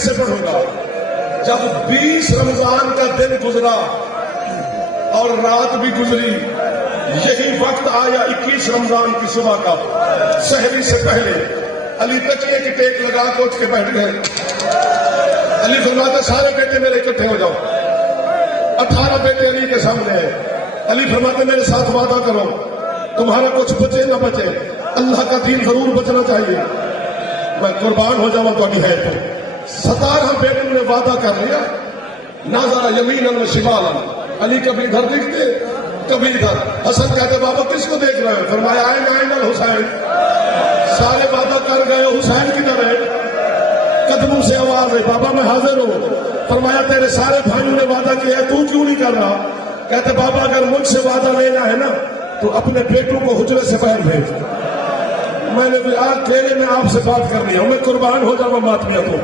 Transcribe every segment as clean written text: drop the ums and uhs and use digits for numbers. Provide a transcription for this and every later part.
کیسے پڑھوں گا؟ جب 20 رمضان کا دن گزرا اور رات بھی گزری، یہی وقت آیا 21 رمضان کی صبح کا، سحری سے پہلے علی تکیے کی ٹیک لگا کے اٹھ کے بیٹھ گئے۔ علی فرماتے سارے بیٹے میرے اکٹھے ہو جاؤ، 18 بیٹے علی کے سامنے ہیں۔ علی فرماتے میرے ساتھ وعدہ کرو، تمہارا کچھ بچے نہ بچے، اللہ کا دین ضرور بچنا چاہیے، میں قربان ہو جاؤں تو ابھی ہے تو 17 بیٹوں نے وعدہ کر لیا۔ ناظرہ یمیناً و شمالاً، علی کبھی ادھر دیکھتے کبھی ادھر۔ حسن کہتے بابا کس کو دیکھ رہے ہیں؟ فرمایا آئین الحسین۔ سارے وعدہ کر گئے، حسین کدھر ہے؟ قدموں سے آواز ہے بابا میں حاضر ہوں۔ فرمایا تیرے سارے بھائیوں نے وعدہ کیا ہے، تو کیوں نہیں کر رہا؟ کہتے بابا اگر مجھ سے وعدہ لینا ہے نا تو اپنے بیٹوں کو حجرے سے باہر بھیج۔ میں نے بھی اکیلے میں آپ سے بات کرنی ہے، میں قربان ہو جاؤں ماتمیت ہوں۔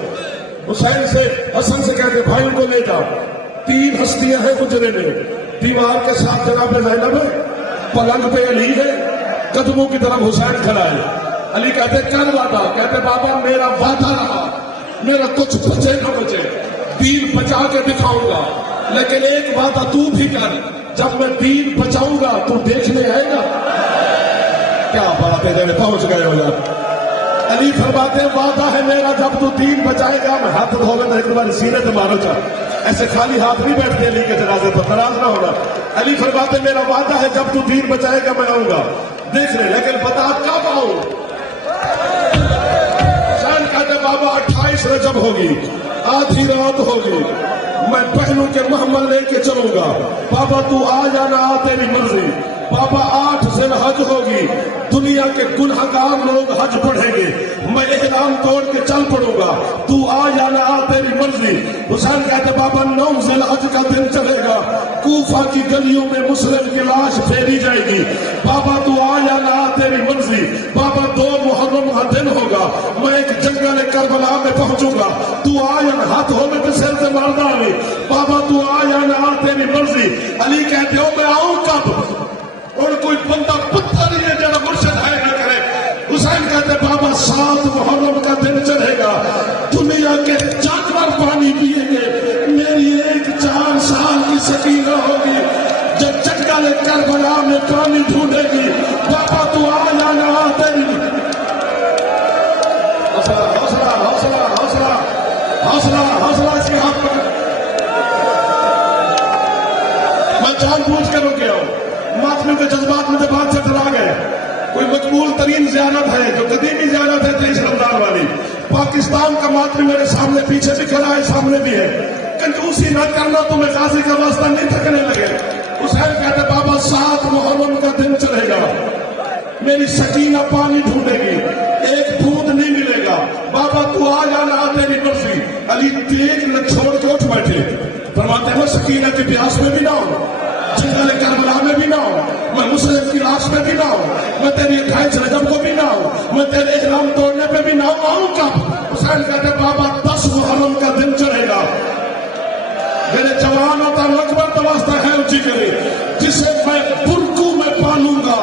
حسین سے حسن سے کہتے بھائیوں کو لے جاؤ، 3 ہستیاں ہیں حجرے میں، دیوار کے ساتھ جناب زینب ہے، پلنگ پہ علی ہے، قدموں کی طرف حسین کھڑا ہے۔ علی کہتے کر وعدہ؟ کہتے بابا میرا وعدہ رہا، میرا کچھ بچے نہ بچے، دین بچا کے دکھاؤں گا، لیکن ایک وعدہ تو بھی کر، جب میں دین بچاؤں گا تو دیکھنے آئے گا۔ کیا بات ہے، جب پہنچ گئے ہو یار۔ علی فرماتے وعدہ ہے میرا جب تو دین بچائے گا، میں ہاتھ دھو گا ایک بار سینے سے مارو چاہ، ایسے خالی ہاتھ نہیں بیٹھتے علی کے جنازے پر، ناراض نہ ہونا۔ علی فرماتے میرا وعدہ ہے جب تو دین بچائے گا میں آؤں گا، دیکھ لے، لیکن بتا کب آؤں؟ حسین کہتے بابا 28 رجب ہوگی، آدھی رات ہوگی، میں پہلوں کے محمل لے کے چلوں گا، بابا تو آ جانا، آ تیری مرضی۔ بابا 8 ذی الحج ہوگی، دنیا کے گنہگار لوگ حج پڑھیں گے، میں احرام توڑ کے چل پڑوں گا، تو آ جانا، آ تیری مرضی۔ حسین کہتے بابا 9 ذی الحج کا دن چلے گا، کوفہ کی گلیوں میں مسلم کی لاش پھیری جائے گی، بابا تو آ جانا، آ تیری مرضی۔ بابا 2 محرم کا دن ہوگا، میں ایک جنگل کربلا میں پہنچوں گا، تو آ جانا، ہاتھ ہو میں سر سے مارنا علی، بابا تو آ جانا، آ تیری مرضی۔ علی کہتے ہو میں آؤں کب؟ اور کوئی بندہ پتھر نہیں ہے جب مرشد ہے نہ کرے۔ حسین کہتے بابا 7 محرم کا دن چلے گا، دنیا کے جانور پانی پیئیں گے، میری ایک 4 سال کی سکینہ ہوگی جو جنگل کربلا میں پانی ڈھونڈے گی، بابا تو آ جانا، آ تیری۔ حوصلہ حوصلہ حوصلہ حوصلہ حوصلہ حوصلہ اس کے ہاتھ پر۔ میں جان بوجھ کے رکے ہوں، ماتمی کے جذبات میں بات سے ڈرا گئے۔ کوئی مقبول ترین زیارت ہے جو قدیمی زیارت ہے 23 رمضان والی، پاکستان کا ماتمی میرے سامنے پیچھے بھی کھڑا ہے، سامنے بھی ہے، کنجوسی نہ کرنا تمہیں غازی کا واسطہ نہیں تھکنے لگے۔ حسین کہتے بابا 7 محرم کا دن چلے گا، میری سکینہ پانی ڈھونڈے گی، ایک بوند نہیں ملے گا، بابا تو آ جانا، آ تیری مرضی۔ علی تیز نہ چھوڑ کے اٹھ بیٹھے، فرماتے ہیں سکینہ کی پیاس میں بھی نہ ہو، جنگل کربلا میں بھی نہ ہو، میں مسلم کی لاش میں بھی نہ ہوں، میں تیری 28 رجب کو بھی نہ ہوں، میں تیرے احرام توڑنے پہ بھی نہ ہوں، آؤں کب؟ حسین کہتے بابا 10 محرم کا دن چلے گا، میرے جوان ہوتا اکبر تو واسطہ ہے اونچی کرے، جسے میں برکو میں پالوں گا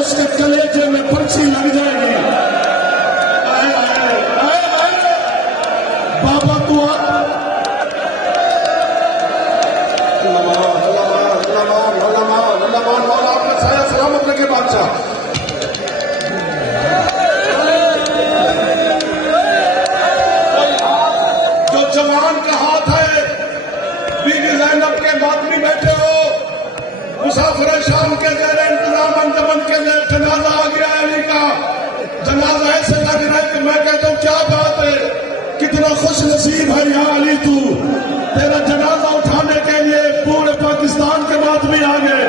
اس کے کلیجے میں پرچی لگ جائے گی۔ آئے آئے آئے آئے بابا تو سلامت رکھے بادشاہ۔ جو جوان کا ہاتھ ہے، بیوی زینب کے ماتمی بیٹھے ہو، مسافر شام کے زیر انتظام انجمن کے لیے جنازہ آ گیا ہے علی کا، جنازہ ایسے لگ رہا ہے کہ میں کہتا ہوں کیا بات ہے، کتنا خوش نصیب ہے یا علی تو، تیرا جنازہ اٹھانے کے لیے پورے پاکستان کے ماتمی آ گئے۔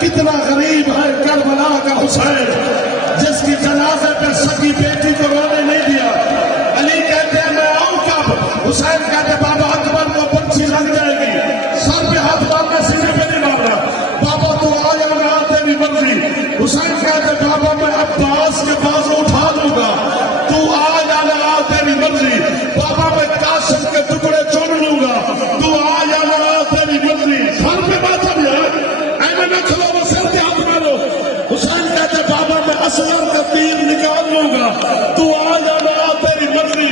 کتنا غریب ہے کربلا کا حسین جس کی جنازے پہ سکی بیٹی کو رونے نہیں دیا۔ علی کہتے ہیں میں آؤں کب؟ حسین کہتے بابا اکبر کو پرچی لگ جائے گی، سر پہ ہاتھ مارنا، سینے پہ نہیں مارنا، بابا تو آ جانا، تیری مرضی۔ حسین کہتے بابا میں عباس کے بازو اٹھا دوں گا، تو آ جانا، تیری مرضی، بابا میں قاسم کے ٹکڑے چن لوں گا، تو آ جانا، تیری مرضی۔ سر پہ ماتھا بھی ہے، ایمیں نہ کھلو وہ سر کے ہاتھ میں لو۔ حسین کہتے بابا میں اصغر کا تیر نکال لوں گا، تو آ جانا، تیری مرضی۔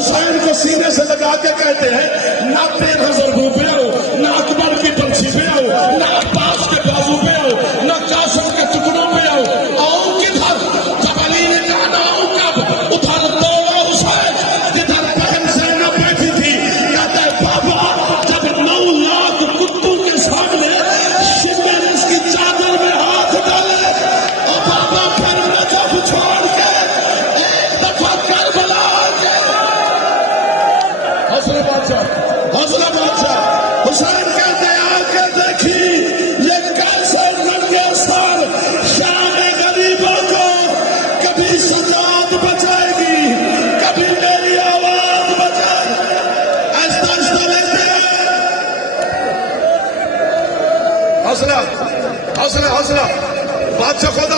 حسین کو سینے سے لگا کے کہتے ہیں نہ 13 ضربوں پہ آؤ، نہ اکبر کی پرچھی پہ آؤ، نہ عباس کے بازو پہ آؤ، نہ قاسم کے ٹکڑوں پہ آؤ، آؤ کدھر؟ جب علی نے کہا نہ آؤ کب؟ ادھر دوڑا حسین جدھر بہن زینب بیٹھی تھی، کہتا ہے بابا جب 9 لاکھ کتوں کے سامنے شمر اس کی چادر میں ہاتھ ڈالے، اور بابا پھر نجف چھوڑ کے ایک دفعہ کربلا آ کے حوصلہ بادشاہ حسین کہتے ہیں آ کے دیکھی یہ کیسے ننگے سر شام غریبوں کو کبھی سجاد بچائے گی، کبھی میری آواز بچائے گی۔ آہستہ آہستہ لیتے ہیں، حوصلہ بادشاہ خود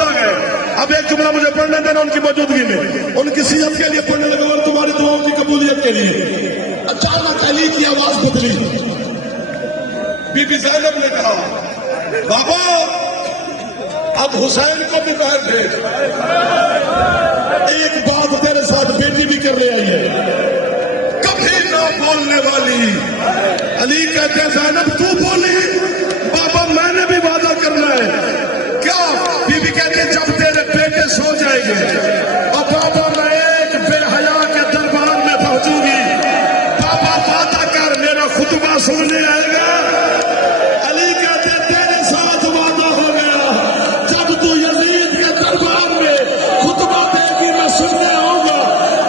آ گئے، اب ایک جملہ مجھے پڑھنے دینا ان کی موجودگی میں، ان کی صحت کے لیے پڑھنے لگا اور تمہاری دعاؤں کی قبولیت کے لیے۔ اچانک علی کی آواز بدلی، بی بی زینب نے کہا بابا اب حسین کو بھی باہر بھیج، ایک بات تیرے ساتھ بیٹی بھی کر لے آئی ہے، کبھی نہ بولنے والی۔ علی کہتے ہیں زینب تو بولی؟ بابا میں نے بھی وعدہ کرنا ہے۔ کیا؟ بی بی کہتے ہیں جب تیرے بیٹے سو جائیں گے اور بابا میں ایک بے حیا کے دربار میں پہنچوں گی، بابا وعدہ کر میرا خطبہ سننے آئے گا۔ علی کہتے ہیں تیرے ساتھ وعدہ ہو گیا، جب تو یزید کے دربار میں خطبہ دے گی میں سننے آؤں گا۔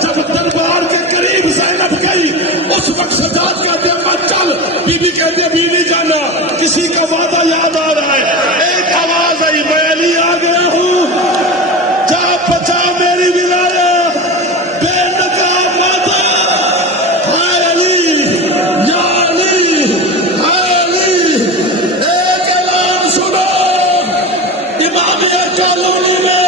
جب دربار کے قریب زینب گئی اس وقت سجاد کہتے ہیں مت چل، بی بی کہتے ہیں بیوی جانا کسی کا وعدہ یاد آ رہا ہے۔ ایک آواز آئی میں علی آ گیا ہوں، جا بچا میری ولایت، بے نقاب ماتا، ہائے علی یا علی، ہائے علی۔ ایک اعلان سنو، امام کالونی میں